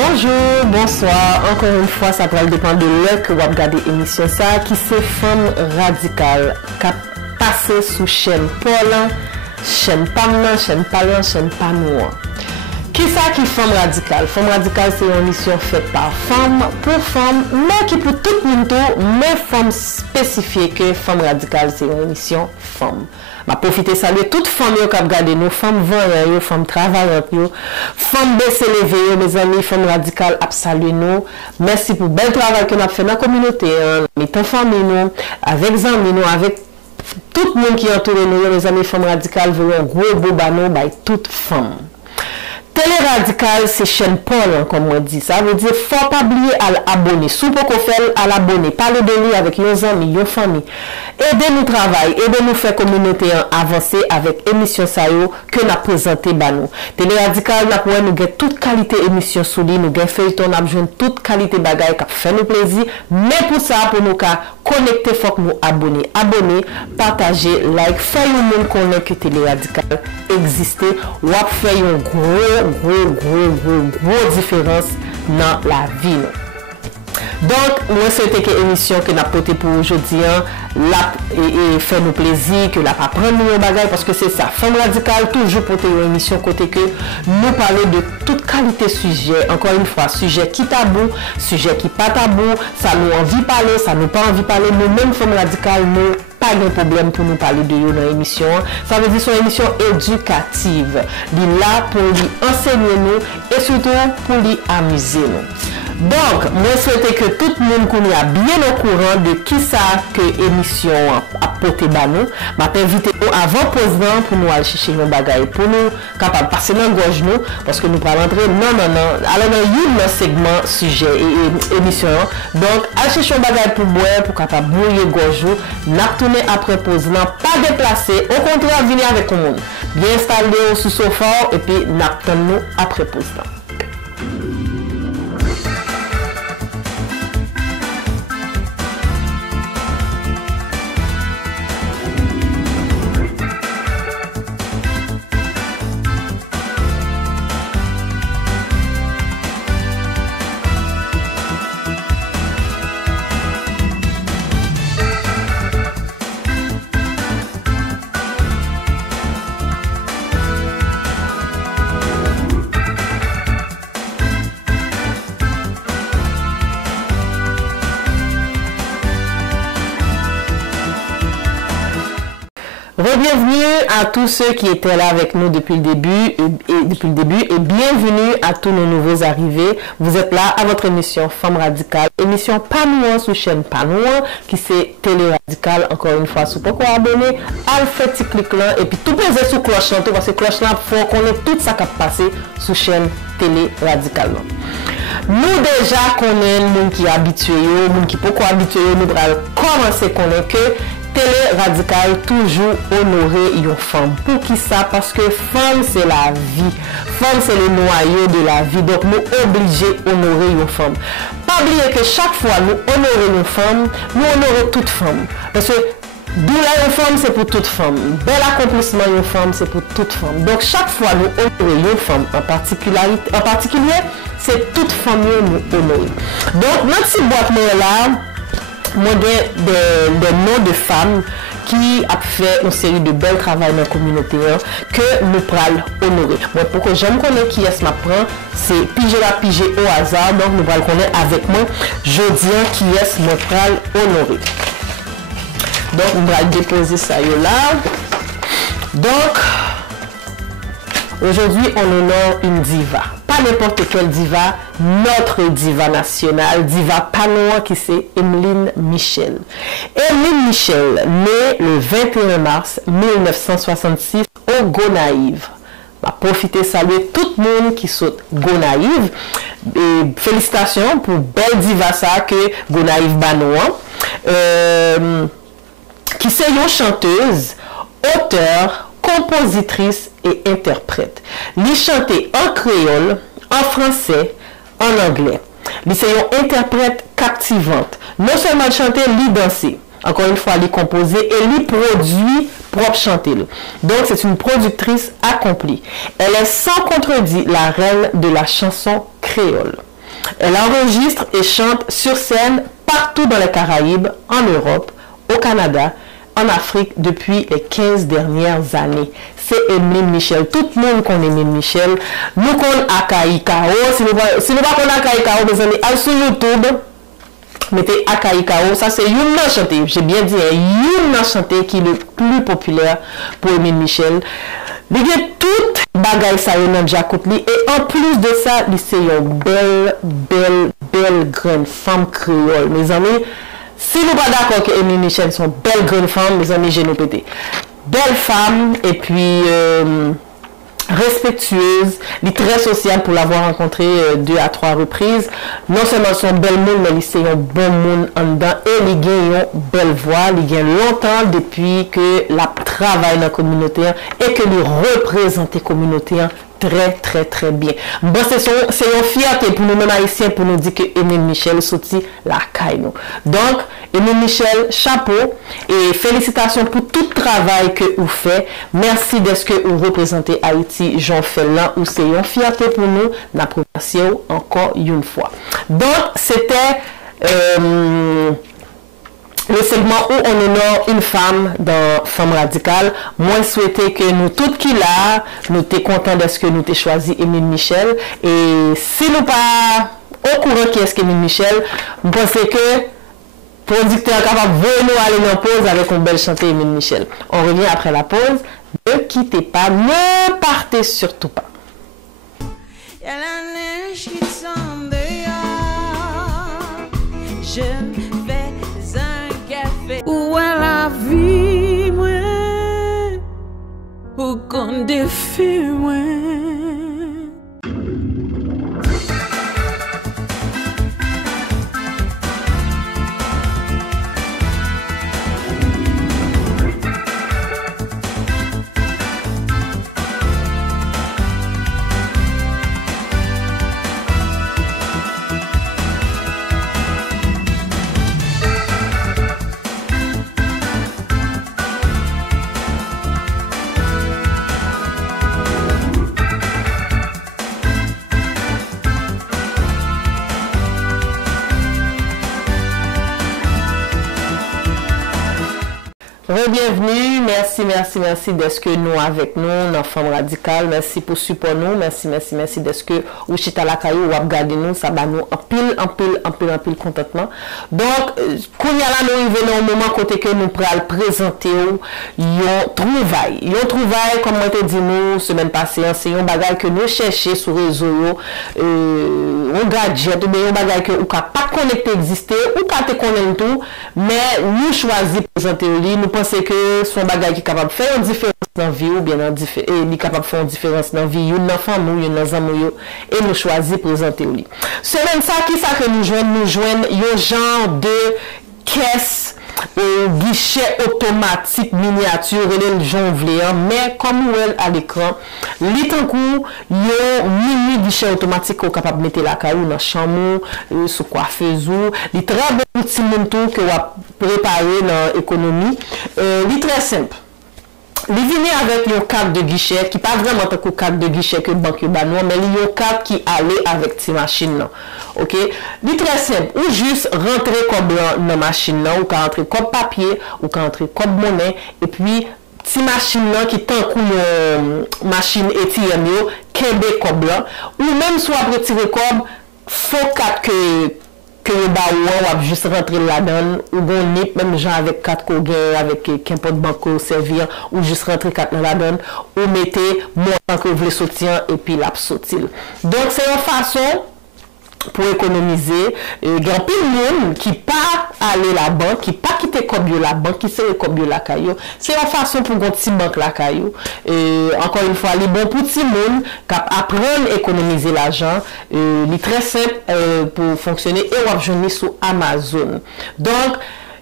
Bonjour, bonsoir. Encore une fois, ça va dépendre de l'heure que vous regardez l'émission ça, qui c'est Femme Radicale, qui a passé sous chaîne Paul, chaîne Pamela, chaîne Palan, chaîne Panoua. Qui ça qui Femme Radicale? Femme Radicale, c'est une émission faite par femme, pour femme, mais qui pour tout le monde, mais femme spécifiée que Femme Radicale, c'est une émission femme. Je vais profiter de saluer toutes les femmes qui ont regardé nous, femmes vendantes, femmes travaillantes, femmes baissées levées, mes amis, femmes radicales, à saluer nous. Merci pour le bel travail que nous avons fait dans la communauté, avec nos familles, avec les amis, avec tout le monde qui entoure nous, mes amis, femmes radicales, veulent un gros beau banon, by toutes femmes. Télé Radicale, c'est chaîne Paul, comme on dit. Ça veut dire, faut pas oublier à l'abonner. Si vous pouvez faire à l'abonner, parlez de lui avec vos amis, vos familles. Aidez-nous travailler, aidez-nous faire communauté avancer avec émission Sayo que nous présentons. Télé Radicale, nous avons toute qualité émission sous lui, nous avons fait toute qualité bagaille qui fait nous plaisir. Mais pour ça, pour nous connecter, il faut que nous abonner. Abonner, partager, like, faire le monde connaître que Télé Radicale existe. Ou faire une gros différence dans la vie. Donc, moi, c'était une émission que nous avons portée pour aujourd'hui, et fait nous plaisir, que nous pas prendre nos bagages, parce que c'est ça. Femme Radicale, toujours porter une émission côté que nous parlons de toute qualité sujet. Encore une fois, sujet qui tabou, sujet qui pas tabou, ça nous envie parler, ça nous pas envie parler. Nous-mêmes, Femme Radicale, nous pas de problème pour nous parler de vous dans l'émission. Ça veut dire c'est une émission éducative. Il est là pour lui enseigner nous et surtout pour lui amuser nous. Donc, moi souhaite que tout le monde connaisse bien au courant de qui ça que l'émission a porté à nous. Je vais inviter avant pause pour nous aller chercher nos bagages, pour nous capables de passer dans la gorge nous, parce que nous allons rentrer. Non. Alors, il y a un segment sujet et émission. Donc, aller chercher nos bagages pour boire, pour capable bouiller gorge nous. N'a tourné après pause, n'a pas déplacé. Au contraire, venir avec nous. Bien installé sous sofa et puis n'a nous après pause. Bienvenue à tous ceux qui étaient là avec nous depuis le début et bienvenue à tous nos nouveaux arrivés. Vous êtes là à votre émission Femme Radicale, émission Panoua sous chaîne Panoua qui c'est Télé Radicale. Encore une fois, si vous pouvez abonner, à le faire petit clic là et puis tout peser sous cloche là, parce que cloche là faut qu'on ait tout ça qui a passé sous chaîne Télé Radicale. Nous déjà connaissons les gens qui sont habitués, les gens qui ne sont pas habitués, nous allons commencer à connaître que Télé Radicale toujours honorer une femme. Pour qui ça? Parce que femme c'est la vie. Femme c'est le noyau de la vie. Donc nous obligés d'honorer une femme. Pas oublier que chaque fois nous honorons une femme, nous honorons toute femme. Parce que douleur une femme c'est pour toute femme. Bel accomplissement une femme c'est pour toute femme. Donc chaque fois nous honorons une femme en particulier, c'est toute femme nous honorer. Donc notre petite boîte là, moi des noms de femmes qui a fait une série de belles travail dans la communauté que nous pral honorer. Moi pour que j'aime connaître qui est m'apprend, c'est piger au hasard, donc nous pral connaître avec moi jeudi qui est me pral honorer. Donc on va déposer ça là. Donc aujourd'hui on honore une diva. Pas n'importe quelle diva, notre diva nationale, diva panoua qui c'est Emeline Michel. Emeline Michel, née le 21 mars 1966 au Gonaïve. Je vais profiter de saluer tout le monde qui saute Gonaïve. Et félicitations pour belle diva ça que Gonaïve Banoua. Qui c'est une chanteuse, auteure, compositrice et interprète. Elle chante en créole, en français, en anglais. Elle est une interprète captivante. Non seulement elle chante, elle danser. Encore une fois, elle compose et elle produit propre chanter. Donc, c'est une productrice accomplie. Elle est sans contredit la reine de la chanson créole. Elle enregistre et chante sur scène partout dans les Caraïbes, en Europe, au Canada, en Afrique depuis les 15 dernières années. C'est Emeline Michel. Tout le monde connaît Emeline Michel. Nous connaissons Akai Kao. Si nous ne pas connaissons Akai Kao, mes amis, allez sur YouTube. Mettez Akai Kao. Ça, c'est une chanté. J'ai bien dit, une chanté qui est le plus populaire pour Emeline Michel. Il y a toute bagaille ça dans Jacques Li. Et en plus de ça, c'est une belle grande femme créole. Mes amis, si nous pas d'accord que Emeline Michel sont belle grande femme, mes amis, j'ai nous pété. Belle femme et puis respectueuse, elle est très sociale pour l'avoir rencontrée 2 à 3 reprises. Non seulement son bel monde, mais c'est un bon monde en dedans et il gagne une belle voix. Il gagne longtemps depuis que la travaille dans la communauté et que lui représente la communauté très bien. Bon, c'est une fierté pour nous-mêmes haïtiens pour nous dire que Emeline Michel sorti la caille. Donc, Emeline Michel, chapeau et félicitations pour tout le travail que vous faites. Merci de ce que vous représentez Haïti, Jean Fellan, ou c'est une fierté pour nous, l'apprécier encore une fois. Donc, c'était le segment où on honore une femme dans Femme Radicale. Moi, souhaiter que nous, toutes qui là, nous t'es contents de ce que nous t'ai choisi Emeline Michel. Et si nous pas au courant qui est-ce qu'Emeline Michel, vous pensez que producteur capable de nous aller en pause avec une belle chantée Emeline Michel. On revient après la pause. Ne quittez pas, ne partez surtout pas. Il y a la neige qui tombe dehors. Je fais un café. Où est la vie, moi? Où qu'on défie, moi? Bienvenue, merci d'être que nous avec nous dans Femme Radicale, merci pour support nous, merci d'être que ou chita la caillou ou regarder nous, ça va nous en pile contentement. Donc, quand y a là nous arrivons au moment côté que nous pral présenter yon trouvaille comme on te dit nous semaine passée, c'est un bagage que nous chercher sur réseau un gadget ou bien un bagage que ou pas connecté exister ou pas te connaître tout, mais nous choisir présenter nous pensons que son bagage qui est capable de faire une différence dans la vie ou bien il est capable de faire une différence dans la vie une enfant ou une amis et nous choisir présenter au lit. Semaine ça qui ça que nous joignent un genre de caisse guichet automatique miniature et le jonglé mais comme elle à l'écran l'étancourt yo mini guichet automatique qu'on capable mettre la caillou dans chambre sous coiffeuse les très bon petit monde que va préparer dans l'économie il très simple. Il vient avec une carte de guichet qui pas vraiment tant que carte de guichet que banque banois mais il y a une carte qui allait avec cette machine là. OK, c'est très simple ou juste rentrer comme dans la machine là ou quand rentrer comme papier ou quand rentrer comme monnaie et puis cette machine là qui tant que machine ATM yo kembe comme là ou même soit retirer comme faut carte que le baou ou juste rentrer là-dedans ou bon nip même gens avec 4 cogain avec qu'importe banque servir ou juste rentrer 4 là-dedans ou mettez montant que vous voulez sortir et puis la sortir. Donc c'est une façon pour économiser grand pile monde qui pas aller la banque qui pas quitter comme la banque qui c'est comme la caillou c'est une façon pour un petit banque la caillou encore une fois les bons pour petit monde cap apprendre économiser l'argent les très simple pour fonctionner et on va joindre sur Amazon. Donc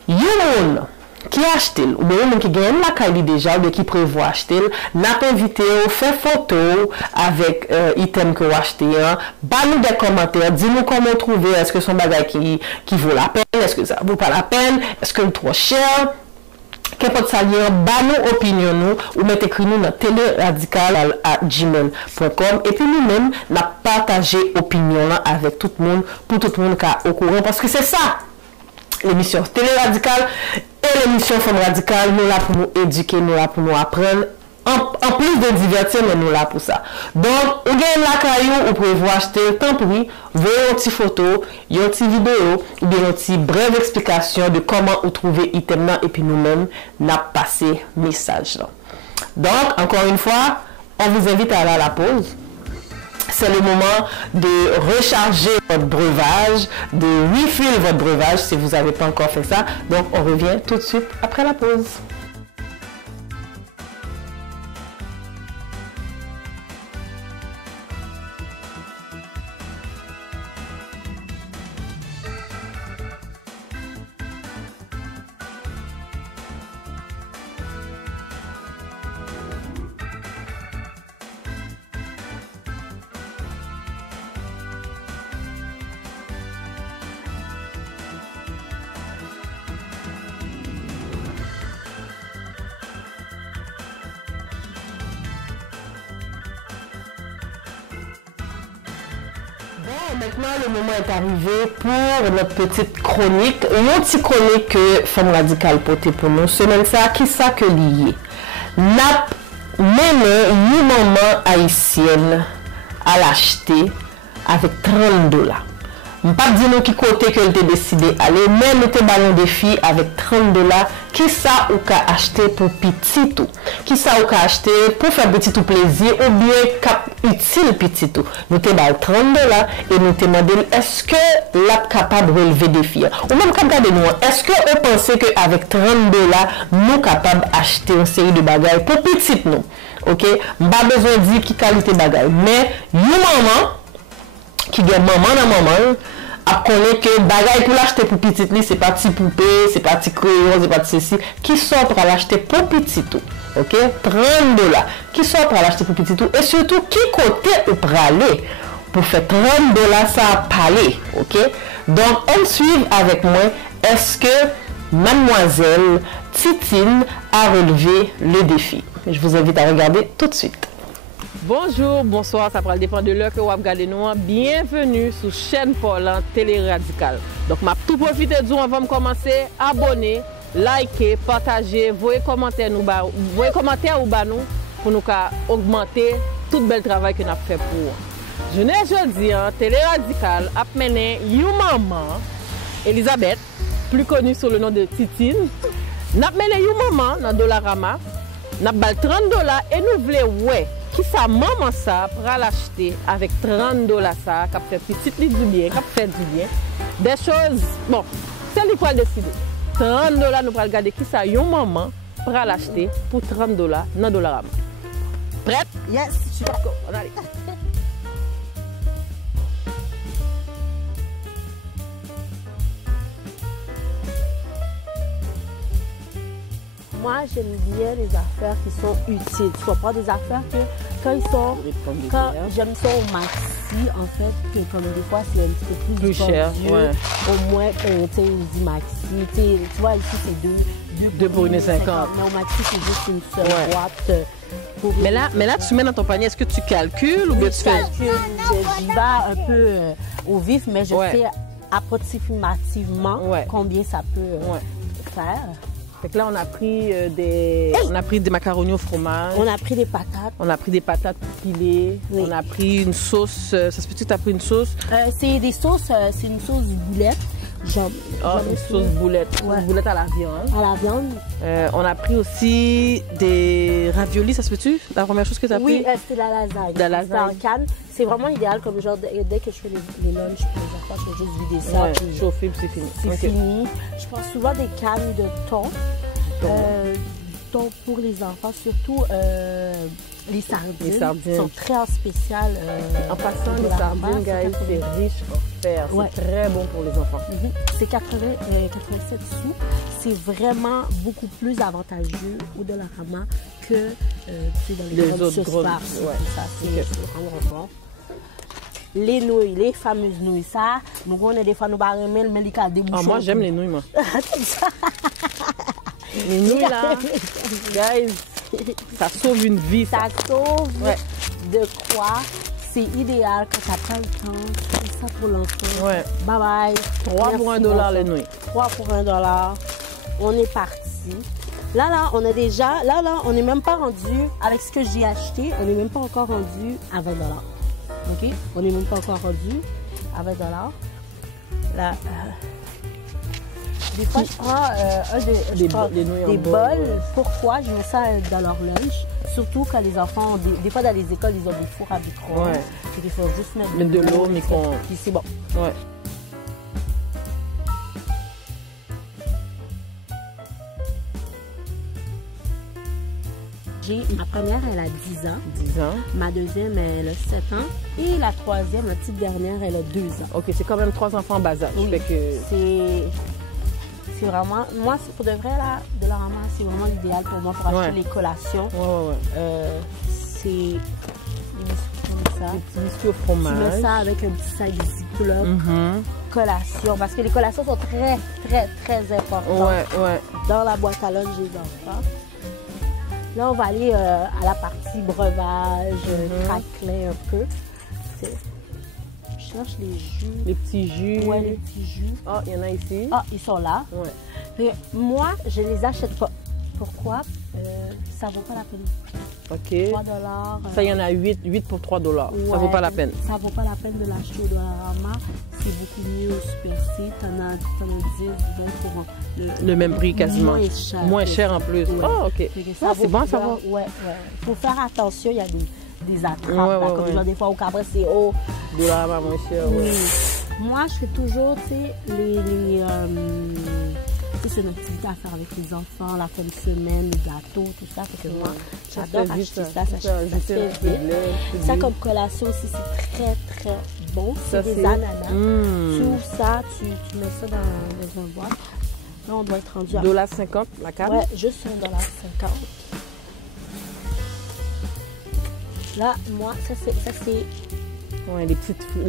yon qui a acheté ou bien qui gagne la caille déjà ou bien qui prévoit acheter n'a pas invité ou faire photo avec item que vous achetez bah nous des commentaires dis-nous comment trouver est-ce que son bagage qui vaut la peine est-ce que ça vaut pas la peine est-ce que c'est trop cher qu'est-ce n'importe ça, bah nous opinion nous, ou mettez écrit nous dans teleradical@gmail.com et puis nous-mêmes, n'a partagé opinion là avec tout le monde, pour tout le monde qui est au courant, parce que c'est ça, l'émission Télé Radicale et l'émission Femme Radicale, nous là pour nous éduquer, nous là pour nous apprendre. En plus de divertir, mais nous là pour ça. Donc, vous gagnez la caillou, vous pouvez vous acheter, tant pis, voyez une petite photo, une petite vidéo, ou bien une petite brève explication de comment vous trouvez l'item là, et puis nous-mêmes, n'a passé message là. Donc, encore une fois, on vous invite à aller à la pause. C'est le moment de recharger votre breuvage, de refill votre breuvage si vous n'avez pas encore fait ça. Donc, on revient tout de suite après la pause. Maintenant, le moment est arrivé pour notre petite chronique. Une petite chronique que Femme Radicale porte pour nous. Semaine ça, qui ça que lié? N'a mené une maman haïtienne à l'acheter avec $30. Je ne vais pas dire qui côté qu'elle a décidé d'aller, mais elle était ballon de filles avec $30. Qui ça ou qu'a acheté pour petit tout? Qui ça ou qu'a acheté pour faire petit tout plaisir ou bien utile petit tout? Nous te bal $30 et nous te demandons est-ce que l'ap capable de relever des filles? Ou même quand regardez nous, est-ce que vous pensez qu'avec $30 nous capables d'acheter une série de bagages pour petit nous? Ok? Pas besoin de dire qui qualité bagages, mais une maman qui gagne maman dans maman a connaît que bagaille pour l'acheter pour petite li, c'est pas petit poupée, c'est pas petit crayon, c'est pas petit ceci, qui sont pour l'acheter pour petit tout. OK? $30. Qui sont pour l'acheter pour petit tout et surtout qui côté ou pour aller pour faire $30 ça parler. OK? Donc on suit avec moi, est-ce que mademoiselle Titine a relevé le défi? Je vous invite à regarder tout de suite. Bonjour, bonsoir, ça va dépendre de l'heure que vous regardez nous. Bienvenue sur chaîne Paulan Télé Radicale. Donc, je vais tout profiter de vous avant de commencer. Abonnez, likez, partagez, voyez commentaires ou nous pour nous augmenter tout le bel travail que nous avons fait pour vous. Je ne dis pas, Télé Radicale a mené une maman, Elisabeth, plus connue sous le nom de Titine. Nous avons mené une maman dans Dollarama. Nous avons $30 et nous voulons qui sa maman ça pour l'acheter avec $30 ça, qui fait petite du bien, qui fait du bien. Des choses, bon, c'est lui qui va décider. $30 nous allons regarder qui ça une maman pour l'acheter pour $30 dans Dollarama. Prête? Yes, je suis d'accord. On arrive. Moi, j'aime bien les affaires qui sont utiles. Tu comprends, des affaires que quand ils sont... Quand j'aime ça au maxi, en fait, que comme des fois, c'est un petit peu plus cher. Ouais. Au moins, tu sais, ils disent maxi. Tu vois, ici, c'est deux pour 1,50 $. Mais au maxi, c'est juste une seule boîte. Mais là, tu mets dans ton panier, est-ce que tu calcules ou bien tu fais... Je vais un peu au vif, mais je sais approximativement combien ça peut faire. Fait que là, on a pris des macaronis au fromage. On a pris des patates. On a pris des patates pilées. Oui. On a pris une sauce. Ça se peut-tu que tu as pris une sauce? C'est des sauces, c'est une sauce boulette. Une sauce boulette. Ouais. Une boulette à la viande. À la viande. On a pris aussi des raviolis, ça se peut-tu? La première chose que tu as pris? Oui, c'est la lasagne. De la lasagne. En canne. C'est vraiment idéal comme genre, dès que je fais les lunchs, les enfants, je vais juste vider ça. Ouais, chauffer, puis c'est fini. C'est fini. Je prends souvent des cannes de thon. Thon pour les enfants, surtout les sardines. Les sardines sont très en spécial. En passant, les sardines, guys, c'est riche en fer. C'est très bon pour les enfants. C'est 87 sous. C'est vraiment beaucoup plus avantageux au Dollarama que dans les autres surfaces. Ça, c'est vraiment bon. Les nouilles, les fameuses nouilles, ça, nous on a des fois nous barremel, mais les cas des bouchons. Moi j'aime les nouilles, moi. Les nouilles là, guys, ça sauve une vie. Ça sauve de quoi? C'est idéal quand t'as pas le temps. C'est ça pour l'enfant. Ouais. Bye bye. 3 pour $1 les nouilles. 3 pour $1. On est parti. Là, on est déjà... Là, on n'est même pas rendu... Avec ce que j'ai acheté, on n'est même pas encore rendu à $20. OK? On n'est même pas encore rendu à $20. Là... Des fois, je prends des bols. Pourquoi? Je mets ça dans leur lunch. Surtout quand les enfants, des fois dans les écoles, ils ont des fours à micro-ondes. Ouais. Il faut juste mettre de l'eau, micro-ondes. Puis c'est bon. Ouais. Ma première, elle a 10 ans. 10 ans. Ma deuxième, elle a 7 ans. Et la troisième, la petite dernière, elle a 2 ans. OK, c'est quand même 3 enfants en bas âge. Oui. Fait que... C'est vraiment... Moi, pour de vrai, là, de la ramasse, c'est vraiment l'idéal pour moi pour acheter les collations. C'est... Comme ça. Des petits biscuits au fromage. Tu mets ça avec un petit sac Ziploc. Collation. Parce que les collations sont très, très, très importantes. Dans la boîte à lunch des enfants. Là, on va aller à la partie breuvage, craquelin un peu. Je cherche les jus. Les petits jus. Ouais, les petits jus. Ah, il y en a ici. Ah, ils sont là. Ouais. Mais moi, je ne les achète pas. Pourquoi? Ça ne vaut pas la peine. OK. 3 $. Ça, il y en a 8 pour $3. Ça vaut pas la peine. Ça vaut pas la peine de l'acheter au Dollarama. C'est beaucoup mieux au Super C. T'en as 10, 20 pour le même prix quasiment. Moins cher. Moins cher en plus. Ouais. Oh, OK. Ça c'est bon, ça va. Ouais. Faut faire attention, il y a des attrapes. Comme genre, des fois au Cabret, c'est haut. Dollarama moins cher. Oui. Moi, je fais toujours, tu sais, c'est une activité à faire avec les enfants, la fin de semaine, les gâteaux, tout ça. Fait que moi, j'adore acheter ça. Ça fait vite. Ça, comme collation aussi, c'est très, très bon. C'est des ananas. Tu ouvres ça, tu mets ça dans un boîte. Là, on doit être rendu à... $1.50 la carte? Ouais, juste $1.50. Là, moi, ça c'est... Ouais, les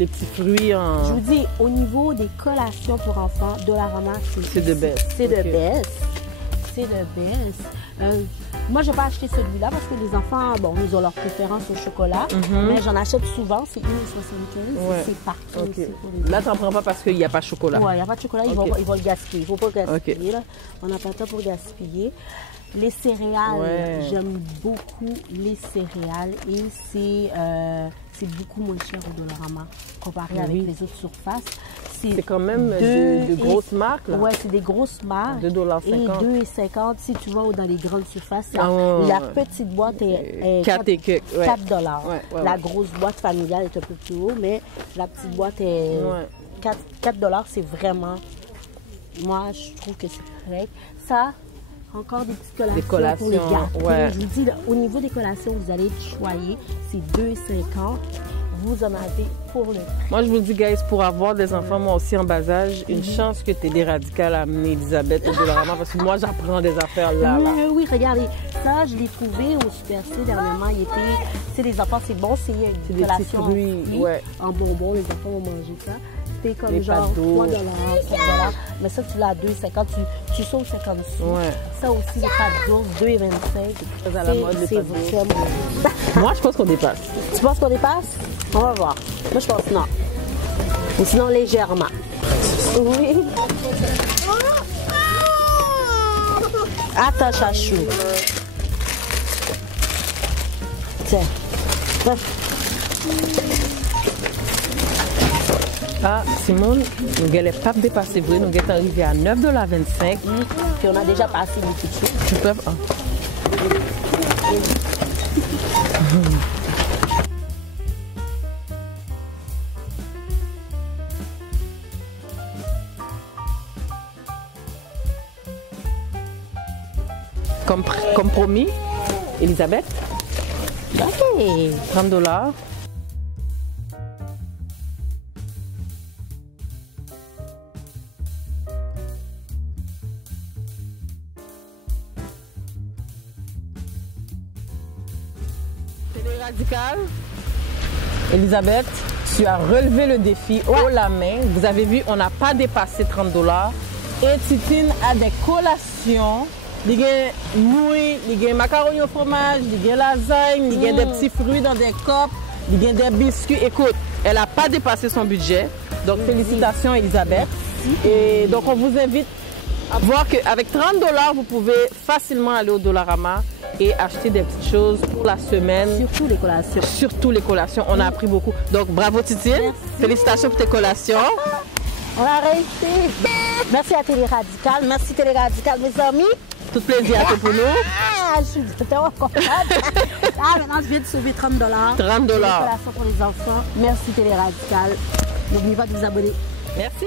petits fruits en... Je vous dis, au niveau des collations pour enfants, Dollarama, c'est de baisse. C'est de baisse. C'est de baisse. Moi, je n'ai pas acheté celui-là parce que les enfants, bon, ils ont leur préférence au chocolat. Mais j'en achète souvent, c'est 1,75 $. C'est partout aussi pour les... Là, tu n'en prends pas parce qu'il n'y a pas de chocolat. Ouais, il n'y a pas de chocolat, ils vont le gaspiller. Il ne faut pas le gaspiller. Là. On n'a pas le temps pour gaspiller. Les céréales, j'aime beaucoup les céréales et c'est beaucoup moins cher au Dollarama comparé avec les autres surfaces. C'est quand même de grosses marques, là? Oui, c'est des grosses marques. $2,50. Et 2,50 si tu vas dans les grandes surfaces. La petite boîte est 4 $. La grosse boîte familiale est un peu plus haut, mais la petite boîte est 4 $. C'est vraiment... Moi, je trouve que c'est correct. Ça... Encore des petites collations pour les gâteaux. Je vous dis, au niveau des collations, vous allez choyer. C'est 2,50 $. Vous en avez pour le prix. Moi, je vous dis, guys, pour avoir des enfants, moi aussi en bas âge, une chance que tu es des radicales à amener Elisabeth au Dollarama parce que moi, j'apprends des affaires là. Oui, regardez. Ça, je l'ai trouvé au Super C dernièrement. Il était... Tu sais, les enfants, c'est bon, c'est une collation en bonbons. Les enfants vont manger ça. C'était comme les genre $3, $4. Mais ça, tu l'as à 2,50 $. Tu sauves 50 sous. Ça aussi, les pâtes d'ours, 2,25 $. C'est très à la mode, les pâtes d'ours. Moi, je pense qu'on dépasse. Tu penses qu'on dépasse? On va voir. Moi, je pense non. Ou sinon, légèrement. Oui. Attends, chachou. Tiens. Ah, Simone, nous n'allons pas dépasser, nous sommes arrivés à $9,25 $. Puis on a déjà passé beaucoup de choses. Tu peux... Comme promis, Elisabeth, $30. Radical. Elisabeth, tu as relevé le défi haut la main. Vous avez vu, on n'a pas dépassé $30. Et Titine a des collations il y a nouilles, il y a macaroni au fromage, il y a lasagne, il y a des petits fruits dans des copes, il y a des biscuits. Écoute, elle n'a pas dépassé son budget. Donc, félicitations, Elisabeth. Et donc, on vous invite à voir qu'avec 30 $, vous pouvez facilement aller au Dollarama et acheter des petites choses pour la semaine. Surtout les collations. Surtout les collations. On a appris beaucoup. Donc, bravo, Titine. Merci. Félicitations pour tes collations. On a réussi. Merci à Télé Radical. Merci Télé Radical, mes amis. Tout plaisir à toi pour nous. Je suis tellement contente. Maintenant, je viens de sauver 30 $. 30 $. Collations pour les enfants. Merci Télé Radical. N'oubliez pas de vous abonner. Merci.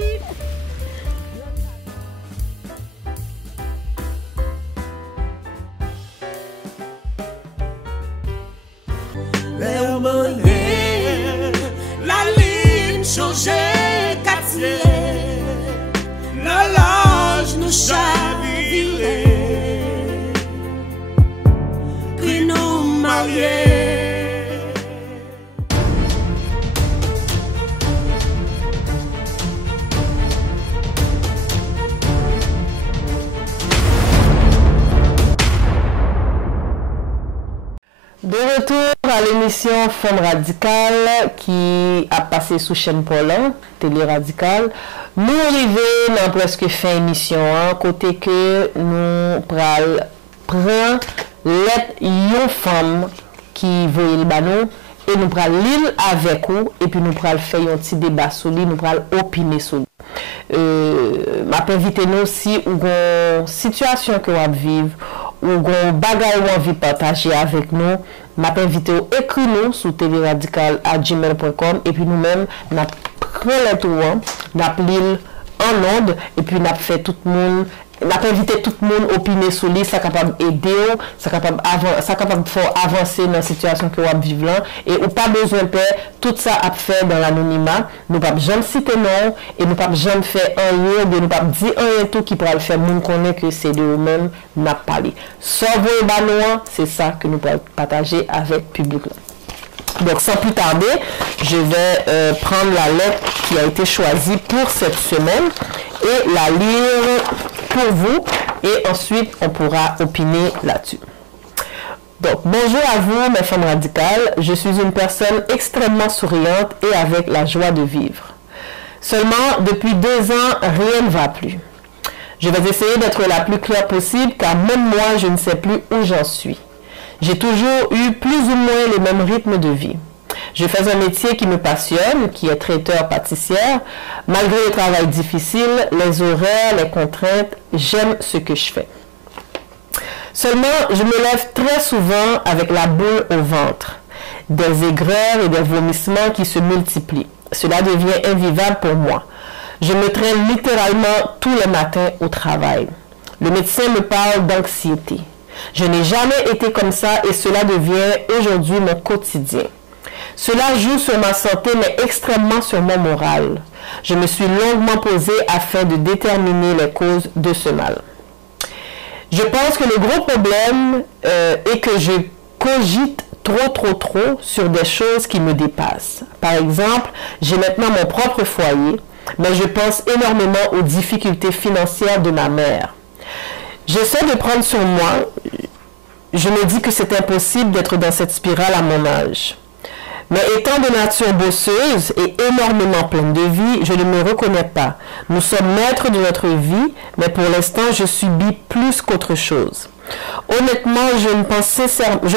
La ligne changeait quartier, l'horloge nous chavirait, puis nous marier. De retour à l'émission Femme Radicale qui a passé sous chaîne Paulin, Télé Radicale. Nous arrivons dans presque fin émission, côté que nous prenons une femme qui veut le banon et nous prenons l'île avec vous et puis nous prenons faire un petit débat sur lui, nous prenons opiner sur lui. Je invite nous aussi ou une situation que vous vivez ou un bagage ou envie de partager avec nous, je invite à écrire nous sur téléradical@gmail.com et puis nous-mêmes, nous prenons le tour, nous appelons en onde et puis nous fait tout le monde. N'a pas invité tout le monde à opiner sur lui, ça capable d'aider, ça capable de faire avancer dans la situation que vous vivez là. Et ou pas besoin de faire tout ça à faire dans l'anonymat. Nous ne pouvons jamais citer non et nous ne pouvons jamais faire un lieu, nous ne pouvons dire un tout qui pourra le faire. Nous connaissons que c'est de nous-mêmes n'a pas parlé. Sauvez Banois, c'est ça que nous pouvons partager avec le public là. Donc, sans plus tarder, je vais prendre la lettre qui a été choisie pour cette semaine et la lire pour vous. Et ensuite, on pourra opiner là-dessus. Donc, bonjour à vous, mes femmes radicales. Je suis une personne extrêmement souriante et avec la joie de vivre. Seulement, depuis 2 ans, rien ne va plus. Je vais essayer d'être la plus claire possible car même moi, je ne sais plus où j'en suis. J'ai toujours eu plus ou moins les mêmes rythmes de vie. Je fais un métier qui me passionne, qui est traiteur-pâtissière. Malgré le travail difficile, les horaires, les contraintes, j'aime ce que je fais. Seulement, je me lève très souvent avec la boule au ventre, des aigreurs et des vomissements qui se multiplient. Cela devient invivable pour moi. Je me traîne littéralement tous les matins au travail. Le médecin me parle d'anxiété. Je n'ai jamais été comme ça et cela devient aujourd'hui mon quotidien. Cela joue sur ma santé mais extrêmement sur mon moral. Je me suis longuement posée afin de déterminer les causes de ce mal. Je pense que le gros problème est que je cogite trop sur des choses qui me dépassent. Par exemple, j'ai maintenant mon propre foyer, mais je pense énormément aux difficultés financières de ma mère. J'essaie de prendre sur moi. Je me dis que c'est impossible d'être dans cette spirale à mon âge. Mais étant de nature bosseuse et énormément pleine de vie, je ne me reconnais pas. Nous sommes maîtres de notre vie, mais pour l'instant, je subis plus qu'autre chose. Honnêtement, je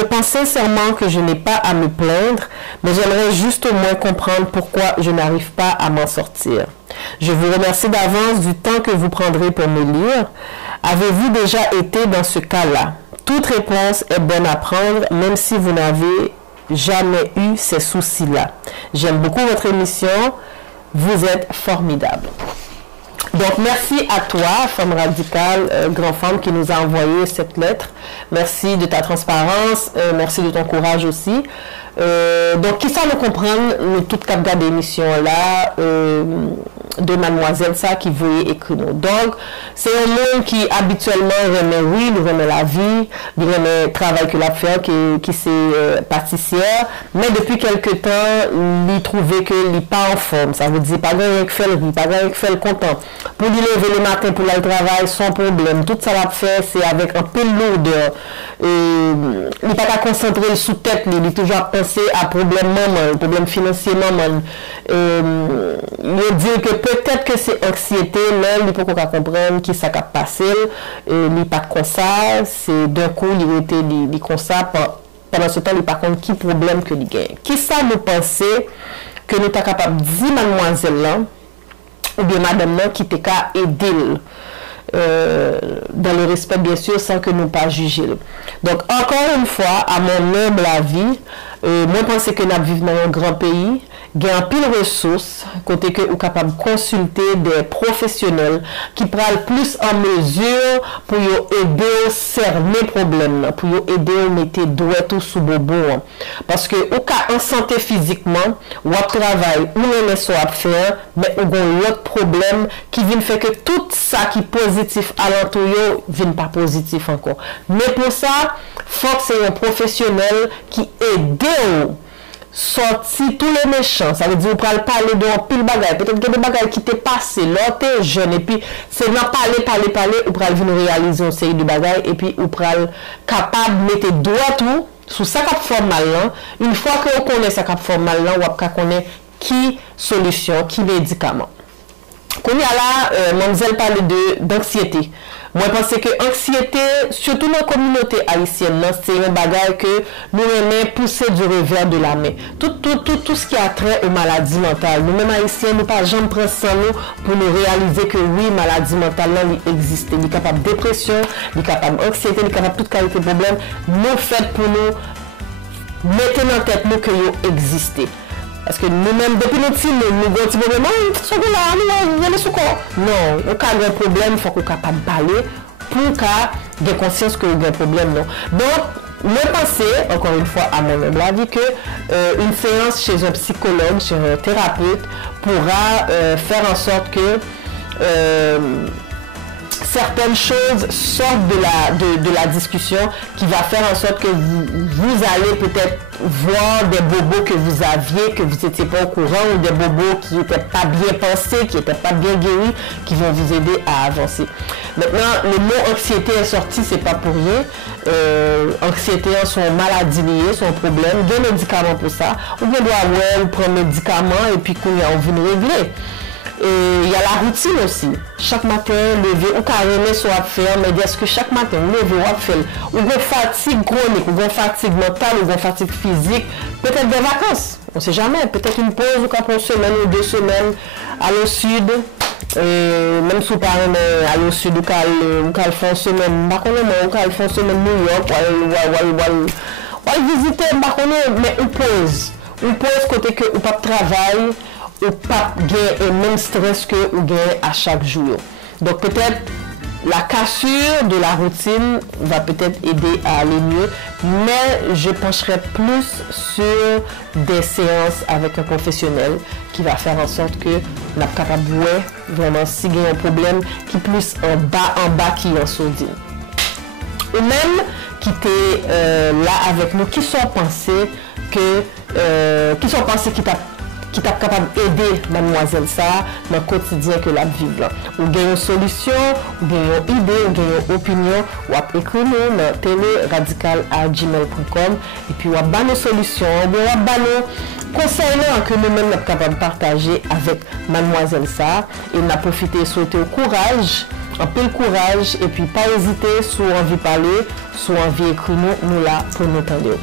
pense sincèrement que je n'ai pas à me plaindre, mais j'aimerais juste au moins comprendre pourquoi je n'arrive pas à m'en sortir. Je vous remercie d'avance du temps que vous prendrez pour me lire. Avez-vous déjà été dans ce cas-là? Toute réponse est bonne à prendre, même si vous n'avez jamais eu ces soucis-là. J'aime beaucoup votre émission. Vous êtes formidable. Donc, merci à toi, femme radicale, grand femme, qui nous a envoyé cette lettre. Merci de ta transparence. Merci de ton courage aussi. Donc, qui ça nous comprendre, nous toutes cap d'émission là, de mademoiselle ça qui voyait écrit nous. Donc, c'est un monde qui habituellement remet oui, il remet la vie, il remet le travail qu'il a fait, qui c'est pâtissière, mais depuis quelque temps, il trouvait qu'il n'est pas en forme. Ça veut dire pas grand fait le pas grand fait le content. Pour lui lever le matin pour aller au travail, sans problème. Tout ça l'a fait, c'est avec un peu de lourdeur. Il n'est pas qu'à concentrer sous tête, il est toujours à penser à problème maman, problème financier maman. Il dit que peut-être que c'est anxiété, mais il faut qu'on comprenne qui ça a passé. Il n'est pas comme ça, c'est d'un coup il était comme ça. Pendant ce temps, il par contre qui problème que il gagne. Qui ça nous pensait que nous sommes capables de dire mademoiselle là, ou bien madame là qui était qu'à aider dans le respect bien sûr sans que nous pas juger. Donc encore une fois, à mon humble avis, moi je pense que nous vivons dans un grand pays, il y a un pile de ressources, côté que vous capable de consulter des professionnels qui prennent plus en mesure pour aider à cerner les problèmes, pour aider à mettre doigt tout sous bobo. Parce que au cas en santé physiquement, ou à travail, ou même soit à faire, mais on a un autre problème qui vient faire que tout ça qui est positif à l'entour vient pas positif encore. Mais pour ça, faut que c'est un professionnel qui aide sorti tous les méchants. Ça veut dire, vous pouvez parler de pile bagaille. Peut-être que des bagailles qui t'est passé, là, t'es jeune, et puis, c'est dans parler, vous pouvez venir réaliser une série de bagailles, et puis, vous pouvez capable de mettre doigt tout, sous ça qui fait mal, là. Une fois que vous connaissez ça qui fait mal, là, vous pouvez connaître qui solution, qui médicament. Quand il y a là, mademoiselle parle d'anxiété. Moi, je pense que l'anxiété, surtout dans la communauté haïtienne, c'est un bagage que nous aimons pousser du revers de la main. Tout ce qui a trait aux maladies mentales. Nous-mêmes haïtiens, nous pas jamais prendre sans nous pour nous réaliser que oui, maladie mentale, là, il existe. Il est capable de dépression, il est capable d'anxiété, il est capable de toute qualité de problème. Nous faites pour nous mettre dans tête nous que il existe. Parce que nous-mêmes, depuis notre film, nous avons un petit problème, nous allons sous corps. Non, au cas d'un problème, il faut qu'on soit capable de parler pour qu'on ait conscience qu'il y a un problème. Non. Donc, je pensais, encore une fois, à mon humble avis, qu'une séance chez un psychologue, chez un thérapeute, pourra faire en sorte que certaines choses sortent de la discussion qui va faire en sorte que vous allez peut-être voir des bobos que vous aviez, que vous n'étiez pas au courant, ou des bobos qui n'étaient pas bien pensés, qui n'étaient pas bien guéris, qui vont vous aider à avancer. Maintenant, le mot anxiété est sorti, c'est pas pour rien. Anxiété, sont maladies liées, sont problèmes, il y a des médicaments pour ça. Ou bien doit prendre médicaments et puis qu'on a envie de régler. Et il y a la routine aussi. Chaque matin, lever, ou carrément soit faire, mais est-ce que chaque matin, lever, ou faire, ou une fatigue chronique, ou une fatigue mentale, ou une fatigue physique, peut-être des vacances, on ne sait jamais, peut-être une pause, ou quand une semaine ou 2 semaines, aller au sud, même si vous parlez aller au sud, ou quand faire une semaine, ou quand faire une semaine New York, ou visiter, mais une pause côté que ou pas de travail, ou pas gagner le même stress que vous gagnez à chaque jour. Donc peut-être la cassure de la routine va peut-être aider à aller mieux, mais je pencherai plus sur des séances avec un professionnel qui va faire en sorte que nous sommes capables de voir vraiment si il y a un problème qui est plus en bas qui est en sourdine. Ou même qui étaient là avec nous, qui sont pensés qui est capable d'aider mademoiselle ça dans le quotidien que la vivre là. Ou gagne une solution, ou gagne une idée, ou gagne une opinion, ou écrire nous dans téléradical@gmail.com et puis ou avoir nos solutions, ou avoir nos conseils que nous-mêmes sommes capables de partager avec mademoiselle ça et n'a profité sauter au courage, un peu de courage et puis pas hésiter sur envie parler, sur envie écrire nous là pour nous entendre.